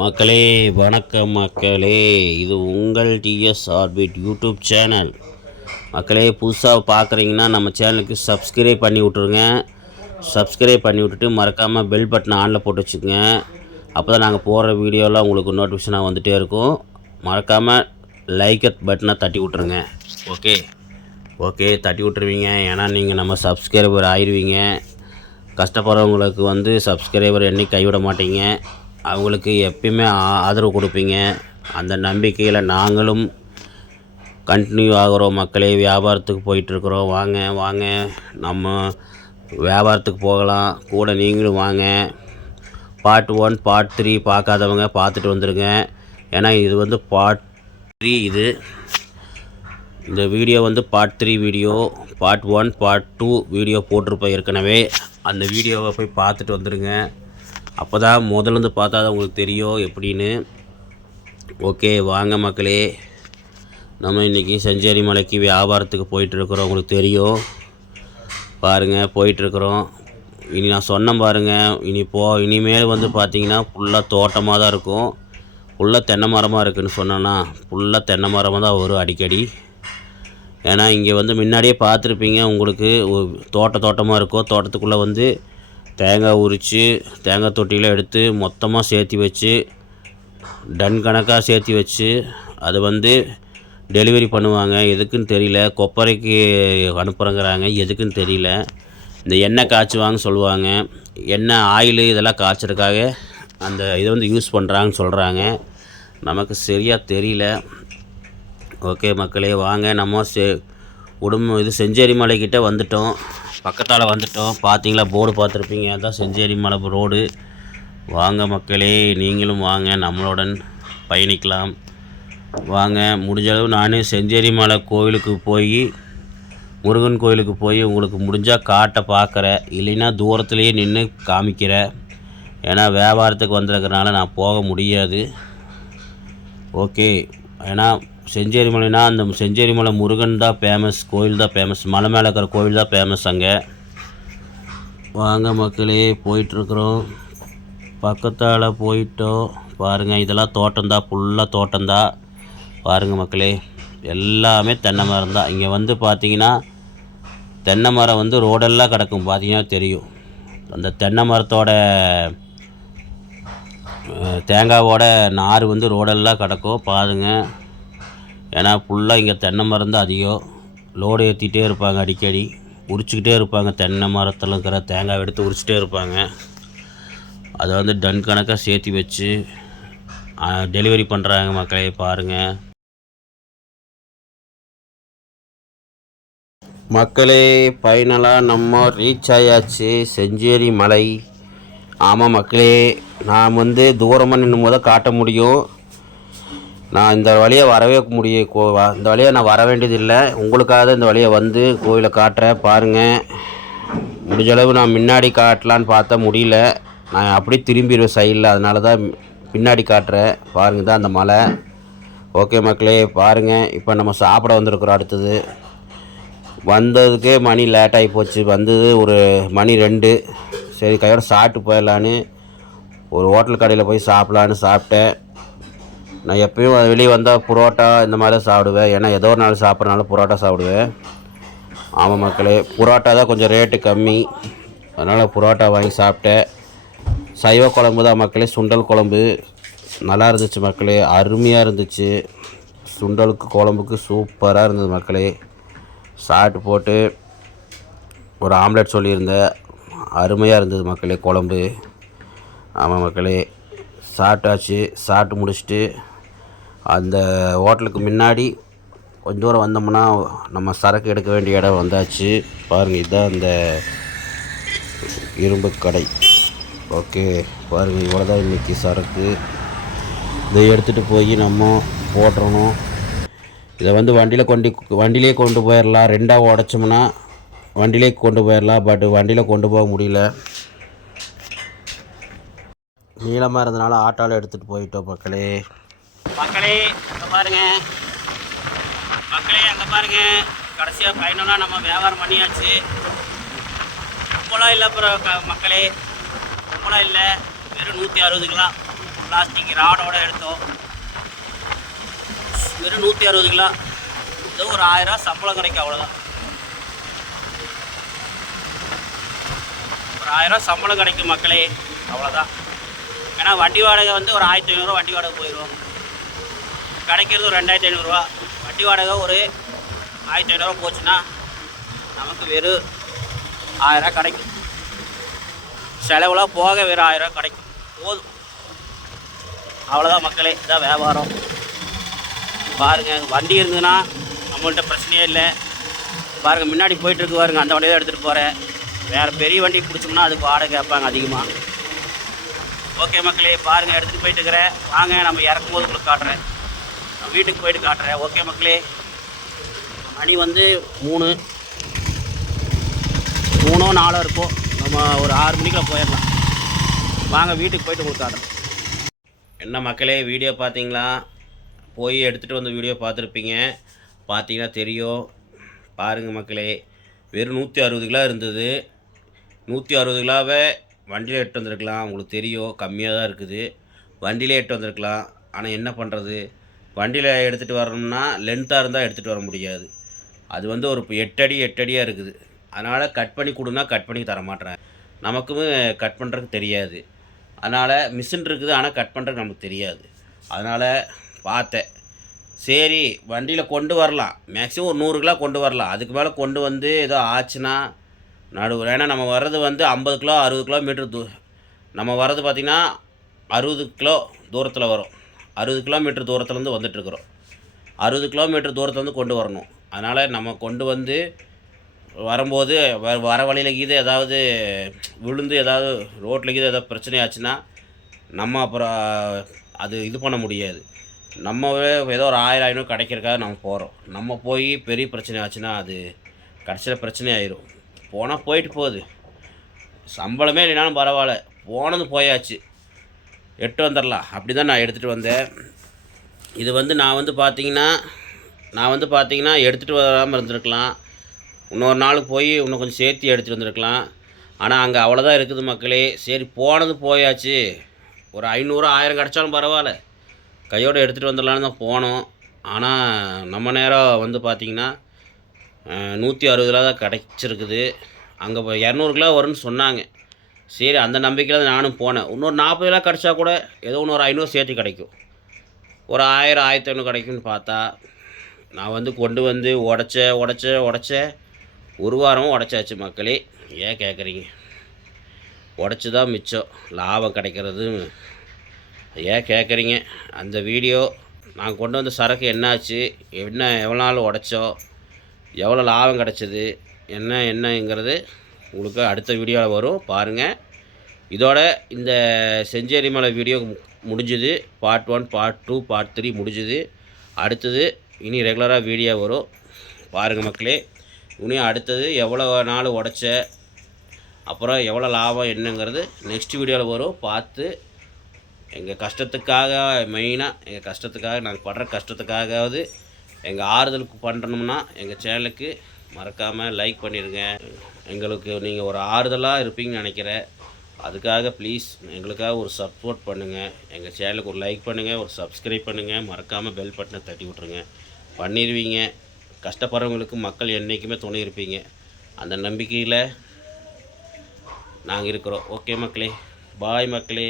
மக்களே வணக்கம் மக்களே. இது உங்கள் டிஎஸ் ஆர்பிட் யூடியூப் சேனல் மக்களே புதுசாக பார்க்குறீங்கன்னா நம்ம சேனலுக்கு சப்ஸ்கிரைப் பண்ணி விட்ருங்க சப்ஸ்கிரைப் பண்ணி விட்டுட்டு மறக்காமல் பெல் பட்டனை ஆனில் போட்டு வச்சுக்கோங்க. அப்போ தான் நாங்கள் போடுற வீடியோலாம் உங்களுக்கு நோட்டிஃபிகேஷனாக வந்துகிட்டே இருக்கும். மறக்காமல் லைக் பட்டனை தட்டி விட்ருங்க ஓகே ஓகே தட்டி விட்ருவீங்க ஏன்னா நீங்கள் நம்ம சப்ஸ்கிரைபர் ஆயிடுவீங்க கஷ்டப்படுறவங்களுக்கு வந்து சப்ஸ்கிரைபர் என்னைக்கு கைவிட மாட்டீங்க. அவங்களுக்கு எப்பயுமே ஆ- ஆதரவு கொடுப்பீங்க. அந்த நம்பிக்கையில் நாங்களும் கண்டினியூ ஆகிறோம். மக்களே வியாபாரத்துக்கு போயிட்டுருக்குறோம். வாங்க வாங்க. நம்ம வியாபாரத்துக்கு போகலாம். கூட நீங்களும் வாங்க. பார்ட் ஒன் பார்ட் த்ரீ பார்க்காதவங்க பார்த்துட்டு வந்துடுங்க ஏன்னா இது வந்து பார்ட் த்ரீ இது. இந்த வீடியோ வந்து part three video part one part two video போட்டிருப்பேன் ஏற்கனவே. அந்த வீடியோவை போய் பார்த்துட்டு வந்துடுங்க அப்போ தான் முதலேருந்து பார்த்தா தான் உங்களுக்கு தெரியும் எப்படின்னு. ஓகே வாங்க மக்களே. நம்ம இன்றைக்கி செஞ்சேரி மலைக்கு வியாபாரத்துக்கு போயிட்டுருக்குறோம் உங்களுக்கு தெரியும். பாருங்கள் போயிட்டுருக்குறோம். இனி நான் சொன்னேன் பாருங்கள் இனி போ இனிமேல் வந்து பார்த்தீங்கன்னா ஃபுல்லாக தோட்டமாக தான் இருக்கும். ஃபுல்லாக தென்னை மரமாக இருக்குன்னு சொன்னேன்னா ஃபுல்லாக தென்னை மரமாக தான் வரும் அடிக்கடி. ஏன்னா இங்கே வந்து முன்னாடியே பார்த்துருப்பீங்க உங்களுக்கு தோட்ட தோட்டமாக இருக்கும் தோட்டத்துக்குள்ளே வந்து தேங்காய் உரித்து தேங்காய் தொட்டியில் எடுத்து மொத்தமாக சேர்த்தி வச்சு டன் கணக்காக சேர்த்தி வச்சு அது வந்து டெலிவரி பண்ணுவாங்க. எதுக்குன்னு தெரியல. கொப்பரைக்கு அனுப்புகிறேங்கிறாங்க எதுக்குன்னு தெரியல. இந்த எண்ணெய் காய்ச்சுவாங்க சொல்லுவாங்க. எண்ணெய் ஆயில் இதெல்லாம் காய்ச்சறதுக்காக அந்த இதை வந்து யூஸ் பண்ணுறாங்கன்னு சொல்கிறாங்க நமக்கு சரியாக தெரியல. ஓகே மக்களே வாங்க. நம்ம செ உடும இது செஞ்சேரி மலைக்கிட்ட வந்துட்டோம். பக்கத்தால் வந்துட்டோம். பார்த்தீங்களா போர்டு பார்த்துருப்பீங்க. அதான் செஞ்சேரி மலை ரோடு வாங்க மக்களே நீங்களும் வாங்க. நம்மளுடன் பயணிக்கலாம். வாங்க. முடிஞ்சளவு நான் செஞ்சேரி மலை கோவிலுக்கு போய் முருகன் கோயிலுக்கு போய் உங்களுக்கு முடிஞ்சால் காட்டை பார்க்குறேன் இல்லைன்னா தூரத்துலேயே நின்று காமிக்கிறேன் ஏன்னா வியாபாரத்துக்கு வந்திருக்கிறனால நான் போக முடியாது. ஓகே ஏன்னா செஞ்சேரி மலைனா அந்த செஞ்சேரி மலை முருகன் தான் ஃபேமஸ் கோயில் தான் ஃபேமஸ் மலை மேலே இருக்கிற கோயில் தான் ஃபேமஸ் அங்கே. வாங்க மக்களே போயிட்டுருக்குறோம். பக்கத்தால் போயிட்டோம். பாருங்கள் இதெல்லாம் தோட்டம்தான் ஃபுல்லாக தோட்டம்தான் பாருங்கள் மக்களே எல்லாமே தென்னை மரம் தான். இங்கே வந்து பார்த்தீங்கன்னா தென்னை மரம் வந்து ரோடெல்லாம் கிடக்கும் பார்த்தீங்கன்னா தெரியும். அந்த தென்னை மரத்தோட தேங்காவோட நார் வந்து ரோடெல்லாம் கிடக்கும் பாருங்க. ஏன்னா ஃபுல்லாக இங்கே தென்னை மரம் தான் அதிகம். லோடு ஏற்றிட்டே இருப்பாங்க அடிக்கடி. உரிச்சிக்கிட்டே இருப்பாங்க. தென்னை மரத்தில் இருக்கிற தேங்காய் எடுத்து உரிச்சிட்டே இருப்பாங்க. அதை வந்து டன் கணக்காக சேர்த்தி வச்சு டெலிவரி பண்ணுறாங்க மக்களே பாருங்கள் மக்களே ஃபைனலாக நம்ம ரீச் ஆயாச்சு. செஞ்சேரி மலை. ஆமாம் மக்களே நான் வந்து தூரமாக நின்று போது காட்ட முடியும். நான் இந்த வழியை வரவே முடியும் கோ இந்த வழியை நான் வர வேண்டியதில்லை. உங்களுக்காக தான் இந்த வழியை வந்து கோயிலை காட்டுறேன் பாருங்கள் முடிஞ்சளவு நான் முன்னாடி காட்டலான்னு பார்த்தா முடியல. நான் அப்படியே திரும்பிடுவேன் சைடில். அதனால தான் பின்னாடி காட்டுறேன். பாருங்க தான் அந்த மலை. ஓகே மக்களே பாருங்கள் இப்போ நம்ம சாப்பிட வந்திருக்கிறோம் அடுத்தது. வந்ததுக்கே மணி லேட் ஆகி போச்சு. வந்தது ஒரு மணி ரெண்டு. சரி கையோட சாப்பிட்டு போயிடலான்னு ஒரு ஹோட்டல் கடையில் போய் சாப்பிட்லான்னு சாப்பிட்டேன். நான் எப்பயும் வெளியே வந்தால் புரோட்டா இந்த மாதிரி சாப்பிடுவேன். ஏன்னா ஏதோ ஒரு நாள் சாப்பிட்றனால புரோட்டா சாப்பிடுவேன். ஆமாம் மக்களே புரோட்டா தான் கொஞ்சம் ரேட்டு கம்மி. அதனால் புரோட்டா வாங்கி சாப்பிட்டேன். சைவ குழம்பு தான் மக்களே சுண்டல் குழம்பு. நல்லா இருந்துச்சு மக்களே அருமையாக இருந்துச்சு. சுண்டலுக்கு குழம்புக்கு சூப்பராக இருந்தது மக்களே. சாப்பிட்டு போட்டு ஒரு ஆம்லெட் சொல்லியிருந்தேன். அருமையாக இருந்தது மக்களே குழம்பு. ஆமாம் மக்களே. சாப்பிட்டாச்சு சாப்பிட்டு முடிச்சுட்டு அந்த ஹோட்டலுக்கு முன்னாடி கொஞ்ச தூரம் வந்தோம்னா நம்ம சரக்கு எடுக்க வேண்டிய இடம் வந்தாச்சு. பாருங்கள் இதுதான் இந்த இரும்பு கடை. ஓகே பாருங்கள் இவ்வளோ தான் இன்றைக்கி சரக்கு. இதை எடுத்துகிட்டு போய் நம்ம போட்டுறணும். இதை வந்து வண்டியில் கொண்டு வண்டியிலே கொண்டு போயிடலாம் ரெண்டாக உடச்சோம்னா வண்டியிலே கொண்டு போயிடலாம் பட் வண்டியில் கொண்டு போக முடியல. நீளமாக இருந்தனால ஆட்டோவில் எடுத்துகிட்டு போயிட்டோம் மக்களே. மக்களே அங்கே பாருங்க. மக்களே அங்கே பாருங்க. கடைசியாக ஃபைனலாக நம்ம வியாபாரம் பண்ணியாச்சு. ரொம்பலாம் இல்லை அப்புறம் க மக்களே. ரொம்பலாம் இல்லை. வெறும் நூற்றி அறுபதுக்கெலாம் பிளாஸ்டிக் ராடோடு எடுத்தோம். வெறும் நூற்றி அறுபது கிலோ ஒரு ஆயிரம் சம்பளம் கிடைக்கும் அவ்வளோதான் ஒரு ஆயிரம் சம்பளம் கிடைக்கும் மக்களே. அவ்வளோதான் ஏன்னா வண்டி வாடகை வந்து ஒரு ஆயிரத்தி ஐநூறுரூவா வண்டி வாடகை போயிடும் கிடைக்கிறது ஒரு ரெண்டாயிரத்தி ஐநூறுரூவா வண்டி வாடகை ஒரு ஆயிரத்தி ஐநூறுரூவா போச்சுன்னா நமக்கு வெறும் ஆயிரம் கிடைக்கும். செலவுலாம் போக வெறும் ஆயிரம் கிடைக்கும். போதும். அவ்வளோதான் மக்களே இதான் வியாபாரம். பாருங்கள் வண்டி இருந்ததுன்னா நம்மள்ட்ட பிரச்சனையே இல்லை. பாருங்கள் முன்னாடி போயிட்டுருக்கு பாருங்கள் அந்த வண்டியை தான் எடுத்துகிட்டு போகிறேன் வேறு பெரிய வண்டி பிடிச்சோம்னா அதுக்கு வாடகை கேட்பாங்க அதிகமாக ஓகே மக்களே பாருங்கள் எடுத்துகிட்டு போயிட்டு இருக்கிறேன் வாங்க நம்ம இறக்கும் போது உங்களுக்கு காட்டுறேன். நான் வீட்டுக்கு போயிட்டு காட்டுறேன். ஓகே மக்களே. மணி வந்து மூணு. மூணோ நாலோ இருக்கும் நம்ம ஒரு ஆறு மணிக்குள்ள போயிடலாம். வாங்க வீட்டுக்கு போயிட்டு உங்களுக்கு காட்டுறேன். என்ன மக்களே வீடியோ பார்த்தீங்களா? போய் எடுத்துகிட்டு வந்த வீடியோ பார்த்துருப்பீங்க. பார்த்தீங்கன்னா தெரியும். பாருங்கள் மக்களே வெறும் நூற்றி அறுபது கிலோ இருந்தது. நூற்றி அறுபது கிலோவை வண்டியில் எட்டு வந்திருக்கலாம். உங்களுக்கு தெரியும். கம்மியாக தான் இருக்குது. வண்டியிலே எட்டு வந்திருக்கலாம். ஆனால் என்ன பண்ணுறது வண்டியில் எடுத்துகிட்டு வரணும்னா லென்த்தாக இருந்தால் எடுத்துகிட்டு வர முடியாது. அது வந்து ஒரு எட்டடி எட்டடியாக இருக்குது. அதனால் கட் பண்ணி கொடுனா கட் பண்ணி தர மாட்டேறேன் நமக்கும் கட் பண்ணுறதுக்கு தெரியாது. அதனால் மிஷின் இருக்குது. ஆனால் கட் பண்ணுறதுக்கு நமக்கு தெரியாது. அதனால் பார்த்தேன். சரி வண்டியில் கொண்டு வரலாம். மேக்ஸிமம் ஒரு நூறு கிலோ கொண்டு வரலாம். அதுக்கு மேலே கொண்டு வந்து ஏதோ ஆச்சுன்னா நடுவில். ஏன்னா நம்ம வர்றது வந்து ஐம்பது கிலோ அறுபது கிலோமீட்டர் தூ நம்ம வர்றது பார்த்திங்கன்னா அறுபது கிலோ தூரத்தில் வரும். அறுபது கிலோமீட்டர் தூரத்துலேருந்து வந்துட்டுருக்குறோம். அறுபது கிலோமீட்டர் தூரத்துலேருந்து கொண்டு வரணும். அதனால் நம்ம கொண்டு வந்து வரும்போது வ வர வழியில் கீது ஏதாவது விழுந்து ஏதாவது ரோட்டில் கீது ஏதாவது பிரச்சனை ஆச்சுன்னா நம்ம அப்புறம் அது இது பண்ண முடியாது. நம்ம ஏதோ ஒரு ஆயிரம் ஐநூறு கிடைக்கிறக்காக நம்ம போகிறோம் நம்ம போய் பெரிய பிரச்சனை ஆச்சுன்னா அது கடைசியில் பிரச்சனை ஆயிரும் போனால் போயிட்டு போகுது. சம்பளமே இல்லைனாலும் பரவாயில்ல. போனது போயாச்சு. எட்டு வந்துடலாம் அப்படி தான் நான் எடுத்துகிட்டு வந்தேன். இது வந்து நான் வந்து பார்த்தீங்கன்னா நான் வந்து பார்த்தீங்கன்னா எடுத்துகிட்டு வராமல் இருந்திருக்கலாம். இன்னொரு நாளுக்கு போய் இன்னும் கொஞ்சம் சேர்த்து எடுத்துகிட்டு வந்திருக்கலாம். ஆனால் அங்கே அவ்வளோதான் இருக்குது மக்களே. சரி போனது போயாச்சு. ஒரு ஐநூறு ஆயிரம் கிடச்சாலும் பரவாயில்ல. கையோடு எடுத்துகிட்டு வந்துடலான்னு தான் போனோம். ஆனால் நம்ம நேரம் வந்து பார்த்திங்கன்னா நூற்றி அறுபது தான் கிடச்சிருக்குது. அங்கே இப்போ இரநூறு கிலோ வரும்னு சொன்னாங்க. சரி அந்த நம்பிக்கையில் நானும் போனேன். இன்னொரு நாற்பது கிலோ கிடச்சா கூட ஏதோ இன்னொரு ஐநூறு சேர்த்து கிடைக்கும். ஒரு ஆயிரம் ஆயிரத்தி ஐநூறு கிடைக்கும்னு பார்த்தா நான் வந்து கொண்டு வந்து உடச்ச உடச்ச உடச்ச ஒரு வாரமும் உடச்சாச்சு மக்களே. ஏன் கேட்குறீங்க உடச்சி தான் மிச்சம். லாபம் கிடைக்கிறது. ஏன் கேட்குறீங்க அந்த வீடியோ நான் கொண்டு வந்த சரக்கு என்னாச்சு? என்ன எவ்வளோ நாள் உடச்சோம்? எவ்வளோ லாபம் கிடச்சிது என்ன என்னங்கிறது உங்களுக்கு அடுத்த வீடியோவில் வரும். பாருங்கள் இதோட இந்த செஞ்சேரி மலை வீடியோ மு- முடிஞ்சுது. Part one part two part three முடிஞ்சுது. அடுத்தது இனி ரெகுலராக வீடியோ வரும். பாருங்கள் மக்களே. இனி அடுத்தது எவ்வளோ நாள் உடச்ச அப்புறம் எவ்வளோ லாபம் என்னங்கிறது நெக்ஸ்ட் வீடியோவில் வரும். பார்த்து எங்கள் கஷ்டத்துக்காக மெயினாக எங்கள் கஷ்டத்துக்காக நாங்கள் படுற கஷ்டத்துக்காகவது எங்கள் ஆறுதலுக்கு பண்ணணும்னா எங்கள் சேனலுக்கு மறக்காமல் லைக் பண்ணிடுங்க எங்களுக்கு நீங்கள் ஒரு ஆறுதலாக இருப்பீங்கன்னு நினைக்கிறேன். அதுக்காக ப்ளீஸ் எங்களுக்காக ஒரு சப்போர்ட் பண்ணுங்கள் எங்கள் சேனலுக்கு ஒரு லைக் பண்ணுங்கள் ஒரு சப்ஸ்கிரைப் பண்ணுங்கள் மறக்காமல் பெல் பட்டனை தட்டி விட்ருங்க பண்ணிடுவீங்க கஷ்டப்படுறவங்களுக்கு மக்கள் என்றைக்குமே துணை இருப்பீங்க. அந்த நம்பிக்கையில் நாங்கள் இருக்கிறோம். ஓகே மக்களே. பாய் மக்களே.